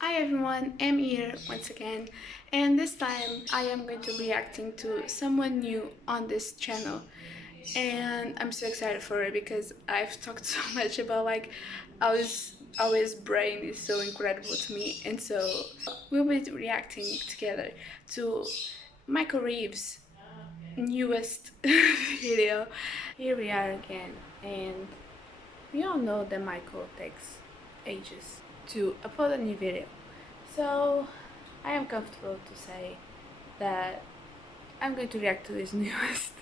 Hi everyone, I'm here once again, and this time I am going to be reacting to someone new on this channel, and I'm so excited for it because I've talked so much about I was always brain is so incredible to me, and so we'll be reacting together to Michael Reeves' newest video. Here we are again, and we all know that Michael takes ages to upload a new video. So I am comfortable to say that I'm going to react to this newest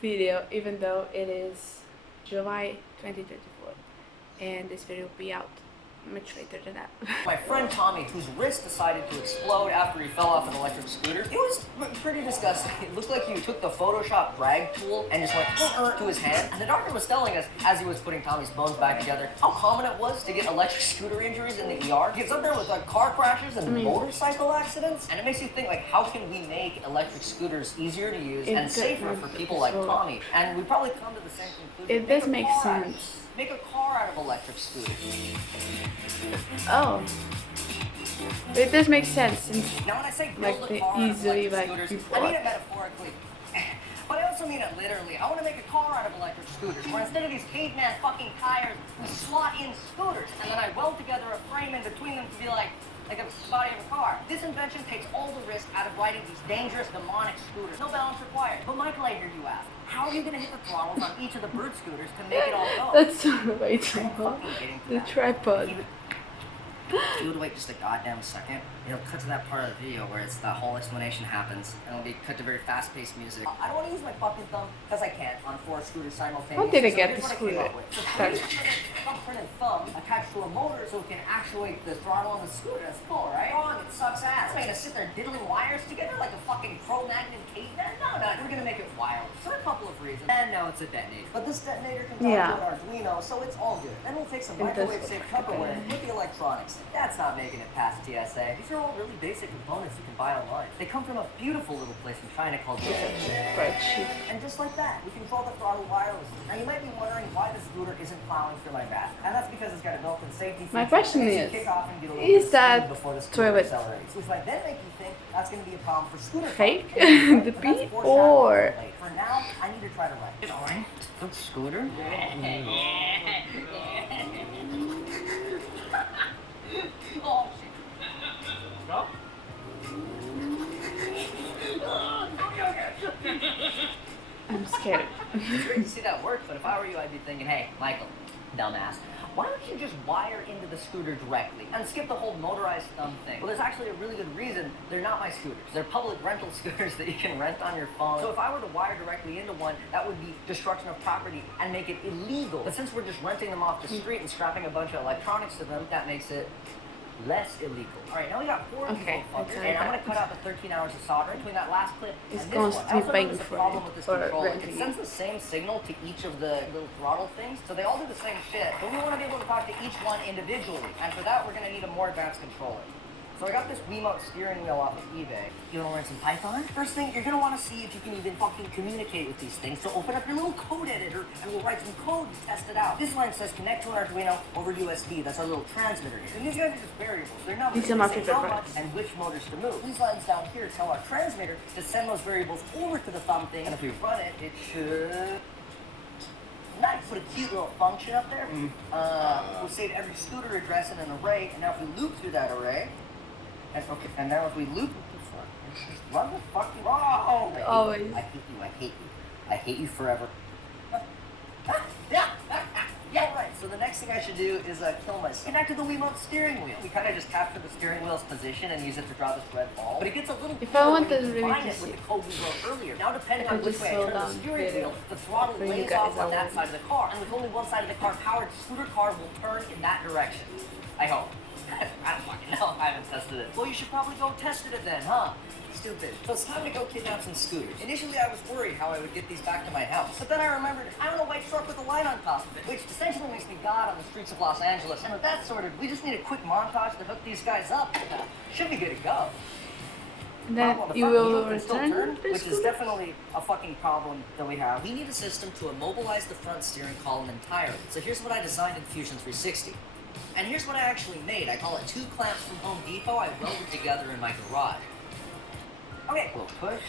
video, even though it is July 2024 and this video will be out much later than that. My friend Tommy, whose wrist decided to explode after he fell off an electric scooter, it was pretty disgusting. It looked like you took the Photoshop drag tool and just went to his hand. And the doctor was telling us, as he was putting Tommy's bones back together, how common it was to get electric scooter injuries in the ER. He gets up there with car crashes and motorcycle accidents. And it makes you think, like, how can we make electric scooters easier to use and safer for people like Tommy? And we probably come to the same conclusion. It does make sense. Make a car out of electric scooters. Oh. It does make sense since now when I say build like a they car out of easily electric like scooters, I mean it metaphorically. But I also mean it literally. I want to make a car out of electric scooters, where instead of these caveman fucking tires, we slot in scooters, and then I weld together a frame in between them to be like a body of a car. This invention takes all the risk out of riding these dangerous, demonic scooters. No balance required. But Michael, I hear you ask, how are you going to hit the throttles on each of the bird scooters to make it all go? That's way too much. The tripod. If you would wait just a goddamn second, it'll cut to that part of the video where it's the whole explanation happens, and it'll be cut to very fast-paced music. I don't want to use my fucking thumb, because I can't, on 4 scooters simultaneously. How did I get the the scooter? Thumbprint and thumb attached to a motor so it can actuate the throttle on the scooter. That's cool, right? Wrong, it sucks ass. I'm gonna sit there diddling wires together like a fucking Cro-Magnon caveman? No, we're gonna make it wireless for a couple of reasons. And now it's a detonator. But this detonator can talk to an Arduino, so it's all good. Then we'll take some microwave-safe Tupperware and put the electronics. That's not making it past TSA. These are all really basic components you can buy online. They come from a beautiful little place in China called Spreadsheet. And just like that, we control the throttle wirelessly. Now you might be wondering why the scooter isn't plowing through my bathroom. And that's because it's got a built-in safety feature. My question is that toilet which might then make you think that's going to be a problem for scooter fake? The beat or? For now, I need to try to write. Alright, good scooter. Oh, shit. Go? I'm scared. It's great to see that work, but if I were you, I'd be thinking, hey, Michael, dumbass, why don't you just wire into the scooter directly and skip the whole motorized thumb thing? Well, there's actually a really good reason. They're not my scooters. They're public rental scooters that you can rent on your phone. So if I were to wire directly into one, that would be destruction of property and make it illegal. But since we're just renting them off the street and strapping a bunch of electronics to them, that makes it less illegal. All right, now we got 4 of these fuckers, and I'm gonna cut out the 13 hours of soldering between that last clip and this one. I also noticed a problem with this controller. It sends the same signal to each of the little throttle things, so they all do the same shit, but we want to be able to talk to each one individually, and for that we're gonna need a more advanced controller. So I got this Wiimote steering wheel off of eBay. You wanna learn some Python? First thing, you're gonna wanna see if you can even fucking communicate with these things. So open up your little code editor and we'll write some code and test it out. This line says connect to an Arduino over USB. That's our little transmitter here. And these guys are just variables. They're numbers. These are my favorite how much and which motors to move. These lines down here tell our transmitter to send those variables over to the thumb thing. And if we run it, it should... Nice. Put a cute little function up there. We'll save every scooter address in an array. And now if we loop through that array, and now if we loop, run the fucking Always. I hate you forever. Yeah, right. So the next thing I should do is kill myself. Connect to the Wiimote steering wheel. We kind of just capture the steering wheel's position and use it to draw this red ball. But it gets a little If I wanted really combine to it with see, the code we wrote earlier. Now depending I on could which just way I slow turn the down steering video wheel, the throttle for you lays guys off on out that there. side of the car. And with only one side of the car powered, the scooter car will turn in that direction. I hope. I don't fucking know. I haven't tested it. Well, you should probably go test it then, huh? Stupid. So it's time to go kidnap some scooters. Initially, I was worried how I would get these back to my house. But then I remembered I own a white truck with a light on top of it, which essentially makes me God on the streets of Los Angeles. And with that sorted, we just need a quick montage to hook these guys up. Should be good to go. Then you will return the which is scooter? definitely a fucking problem that we have. We need a system to immobilize the front steering column entirely. So here's what I designed in Fusion 360. And here's what I actually made. I call it 2 clamps from Home Depot I welded together in my garage. Okay, we'll push.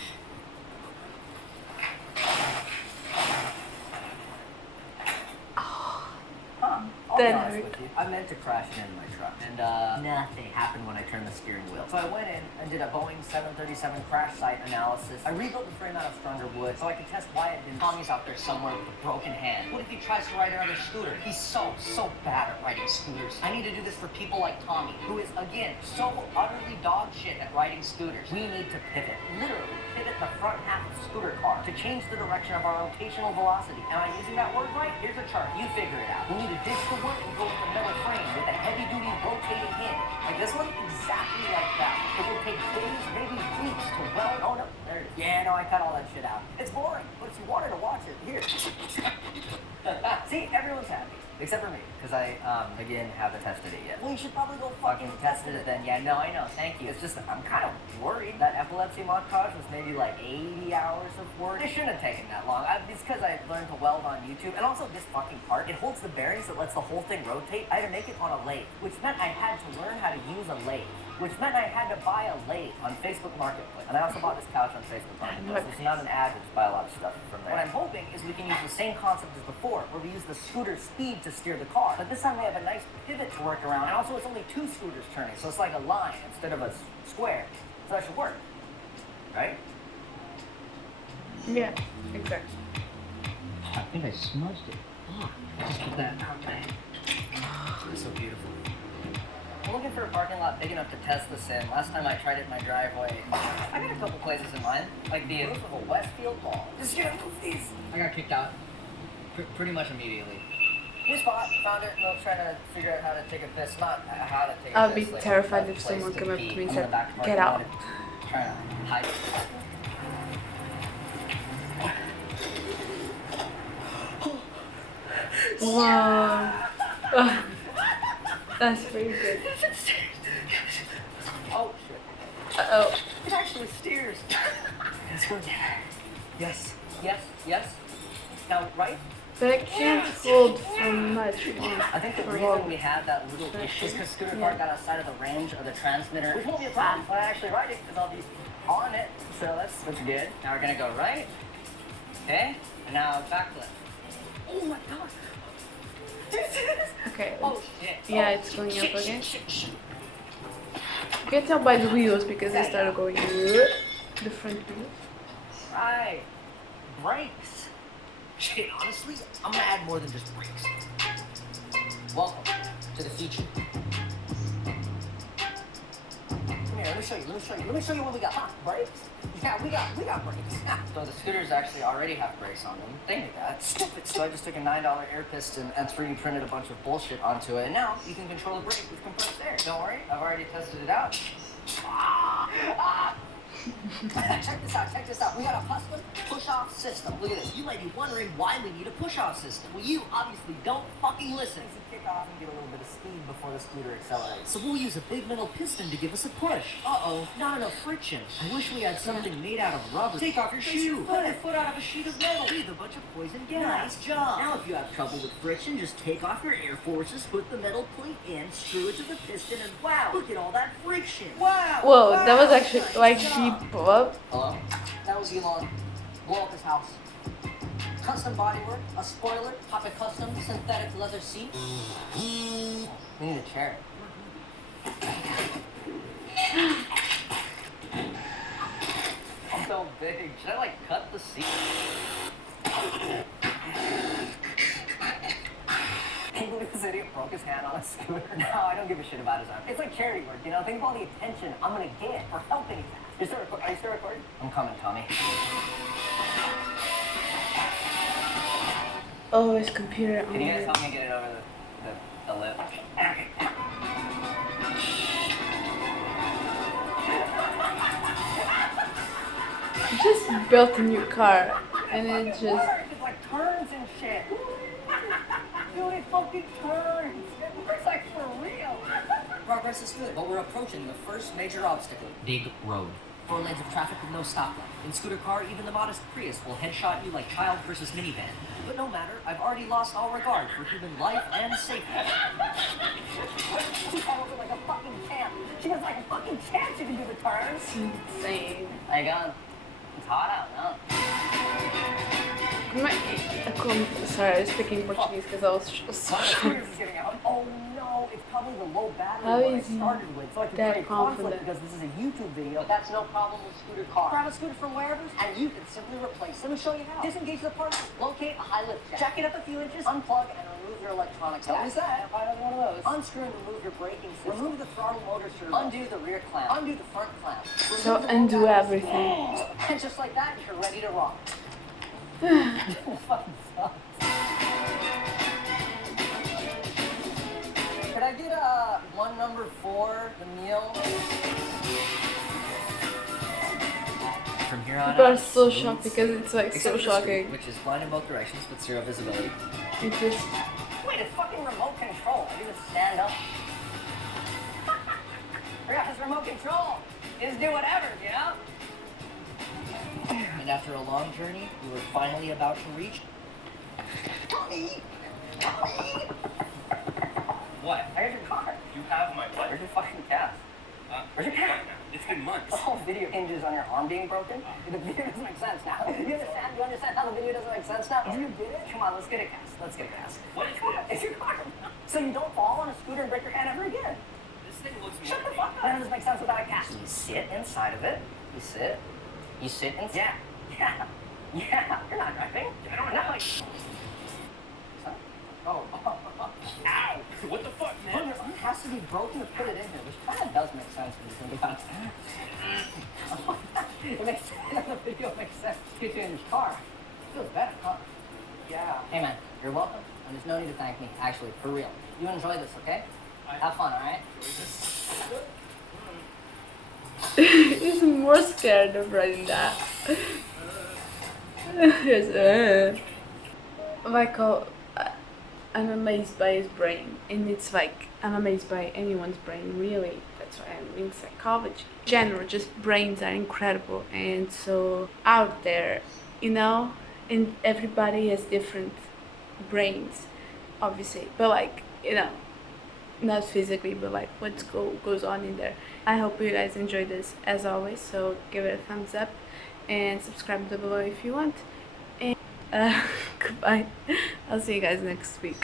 I'll be honest with you. I meant to crash it into my truck, and nothing happened when I turned the steering wheel. So I went in and did a Boeing 737 crash site analysis. I rebuilt the frame out of stronger wood so I could test why it didn't. Tommy's out there somewhere with a broken hand. What if he tries to ride another scooter? He's so bad at riding scooters. I need to do this for people like Tommy, who is, again, so utterly dog shit at riding scooters. We need to pivot, literally pivot the front half of the scooter car to change the direction of our rotational velocity. Am I using that word right? Here's a chart. You figure it out. We need to ditch the wood and go with the metal frame with a heavy-duty rotating hinge. Like this one? Exactly like that. It will take days, maybe weeks to weld. Oh no, there it is. Yeah, no, I cut all that shit out. It's boring, but if you wanted to watch it, here. See, everyone's happy. Except for me, because I, again, haven't tested it yet. Well, you should probably go fucking test it then. Yeah, no, I know, thank you. It's just, I'm kind of worried. That epilepsy montage was maybe like 80 hours of work. It shouldn't have taken that long. It's because I learned to weld on YouTube. And also, this fucking part, it holds the bearings that lets the whole thing rotate. I had to make it on a lathe, which meant I had to learn how to use a lathe. Which meant I had to buy a lathe on Facebook Marketplace. And I also bought this couch on Facebook Marketplace. It's not an ad, I just buy a lot of stuff from there. What I'm hoping is we can use the same concept as before, where we use the scooter speed to steer the car. But this time we have a nice pivot to work around. And also it's only 2 scooters turning, so it's like a line instead of a square. So that should work. Right? Yeah, exactly. I think I smudged it. Oh, just put that out there. It's so beautiful. I'm looking for a parking lot big enough to test this in. Last time I tried it in my driveway, I got a couple places in mind, like the roof of a Westfield mall. Just get move these. I got kicked out pretty much immediately. New spot, found it, and trying to figure out how to take a piss. Not how to take a piss. I'll be like terrified if someone came up to me and said, "Get out." Trying to hide it. Wow. That's pretty good. Oh shit. Uh-oh. It actually steers. It's good. Yes. Yes. Yes. Now, right? But I can't hold for much longer. I think the reason we had that little issue is because scooter car got outside of the range of the transmitter, which won't be a problem when I actually ride it because I'll be on it. So that's good. Now we're gonna go right. Okay. And now backflip. Oh my god. Okay. Oh shit. Yeah, it's going up again. You can tell by the wheels because they started going the front wheels. Right. Brakes. Shit, honestly, I'm gonna add more than just brakes. Welcome to the future. Come here, let me show you what we got. Huh, brakes? Yeah, we got brakes. So the scooters actually already have brakes on them. They knew that. Stupid. So I just took a $9 air piston and 3D printed a bunch of bullshit onto it. And now you can control the brake with compressed air. Don't worry, I've already tested it out. Check this out. We got a custom push-off system. Look at this. You might be wondering why we need a push-off system. Well, you obviously don't fucking listen. Kick off and get a little bit of speed before the scooter accelerates. So we'll use a big metal piston to give us a push. Uh-oh, not enough friction. I wish we had something made out of rubber. Take off your shoe. Put your foot out of a sheet of metal. Breathe a bunch of poison gas. Nice job. Now if you have trouble with friction, just take off your air forces, put the metal plate in, screw it to the piston, and wow, look at all that friction. Wow. Whoa, that was actually like deep blow-up. Hello? That was Elon. Blow up his house. Custom bodywork, a spoiler, pop a custom synthetic leather seat. We need a chair. I'm so big. Should I like cut the seat? Can you believe this idiot broke his hand on a scooter? No, I don't give a shit about his arm. It's like charity work, you know? Think of all the attention I'm gonna get for helping his ass. Are you still recording? I'm coming, Tommy. Oh, his computer on. Can you guys help me get it over the lip? He just built a new car, and it just... It like turns and shit. Dude, it fucking turns. It's like for real. Progress is good, but we're approaching the first major obstacle. Big road. 4 lanes of traffic with no stoplight. In scooter car, even the modest Prius will headshot you like child versus minivan. But no matter, I've already lost all regard for human life and safety. She pedals it like a fucking champ. She has like a fucking champ. She can do the turns. Insane. How you going? It's hot out, no? Sorry, I was speaking Portuguese because I was so My shocked. scooter's is giving out. Oh no, it's probably the low battery How one I is he started with. So I can that create conflict confident? because this is a YouTube video. That's no problem with scooter car. Grab a scooter from wherever and you can simply replace them. Let me show you how. Disengage the parts, locate a high lift jack it up a few inches, unplug and remove your electronics. Don't miss that. Find another one of those. Unscrew and remove your braking system. Remove the throttle motor servo. Undo the rear clamp. Undo the front clamp. So undo everything. And just like that, you're ready to rock. Fucking sucks. Could I get one number 4, the meal? From here on People are out, so smooth, shocked because it's like except so for the shocking. screen, which is blind in both directions with 0 visibility. It just Wait, it's fucking remote control. I can just stand up. I got this remote control. Just do whatever, you know? And after a long journey, we were finally about to reach. Tommy! Tommy! What? There's your car. You have my what? Where's your fucking cast? Where's your cast? It's been months. The whole video hinges on your arm being broken. The video doesn't make sense now. You understand? You understand how the video doesn't make sense now? You get it? Come on, let's get a cast. Let's get a cast. What is Come on, this? it's your car. So you don't fall on a scooter and break your hand ever again. This thing looks more. Shut the fuck up. None of this makes sense without a cast. You sit inside of it. You sit. You sit in. Yeah. Yeah. Yeah. You're not driving. I don't know. Oh. Ow! What the fuck, Well, man? your arm has to be broken to put it in here, which kind of does make sense when you think about it. It makes sense. The video makes sense. Get you in your car. Feels better, huh? Yeah. Hey, man. You're welcome. And there's no need to thank me. Actually, for real. You enjoy this, okay? Have fun, all right? he's more scared of writing that. Michael, I'm amazed by his brain, and it's like I'm amazed by anyone's brain, really. That's why I'm in psychology. In general, just brains are incredible and so out there, you know. And everybody has different brains, obviously, but like, you know, not physically, but like what goes on in there. I hope you guys enjoy this as always. So give it a thumbs up and subscribe down below if you want. And goodbye. I'll see you guys next week.